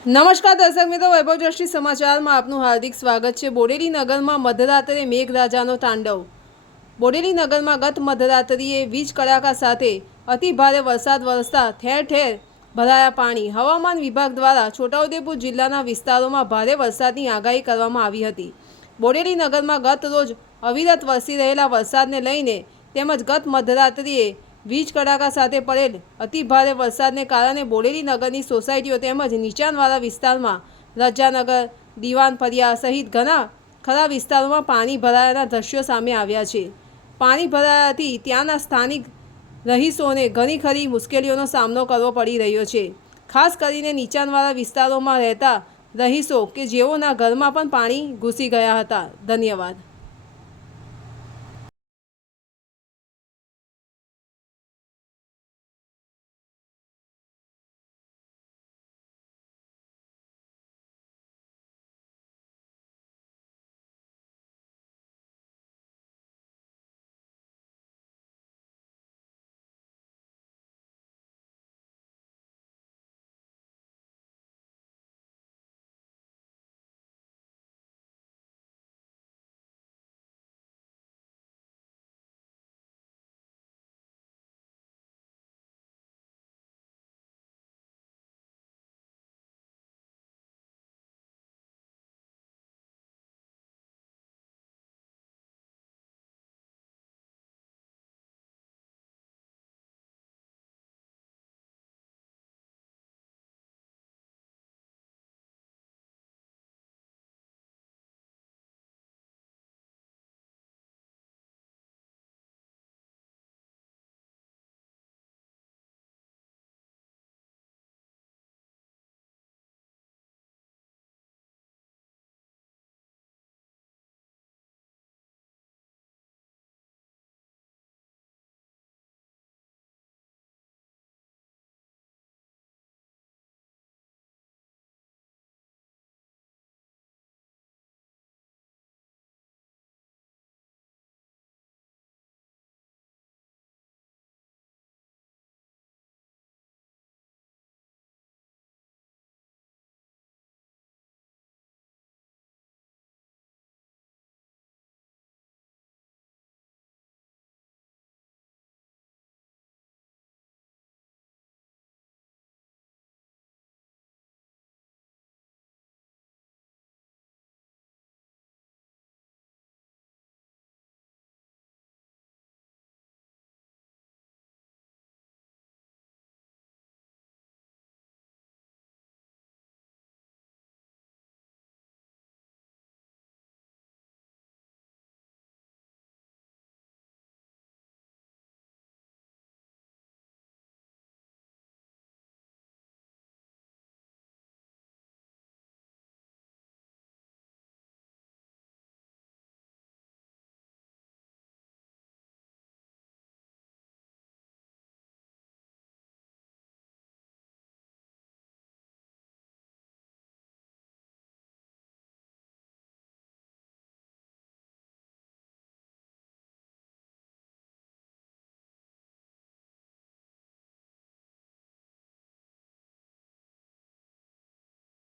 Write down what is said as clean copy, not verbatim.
નમસ્કાર દર્શક મિત્રો, વૈભવ દ્રષ્ટિ સમાચારમાં આપનું હાર્દિક સ્વાગત છે। બોડેલી નગરમાં મધરાત્રે મેઘરાજાનો તાંડવ। બોડેલી નગરમાં ગત મધરાત્રિએ વીજ કડાકા સાથે અતિ ભારે વરસાદ વરસતા ઠેર ઠેર ભરાયા પાણી। હવામાન વિભાગ દ્વારા છોટાઉદેપુર જિલ્લાના વિસ્તારોમાં ભારે વરસાદની આગાહી કરવામાં આવી હતી। બોડેલી નગરમાં ગત રોજ અવિરત વરસી રહેલા વરસાદને લઈને તેમજ ગત મધરાત્રિએ વીજ કડાકા સાથે પડેલ અતિ ભારે વરસાદને કારણે બોડેલી નગરની સોસાયટીઓ તેમજ નીચાણવાળા વિસ્તારમાં રજાનગર, દિવાન ફરિયા સહિત ઘણા ખરા વિસ્તારોમાં પાણી ભરાયાના દ્રશ્યો સામે આવ્યા છે। પાણી ભરાયાથી ત્યાંના સ્થાનિક રહીશોને ઘણી ખરી મુશ્કેલીઓનો સામનો કરવો પડી રહ્યો છે। ખાસ કરીને નીચાણવાળા વિસ્તારોમાં રહેતા રહીશો કે જેઓના ઘરમાં પણ પાણી ઘૂસી ગયા હતા। ધન્યવાદ।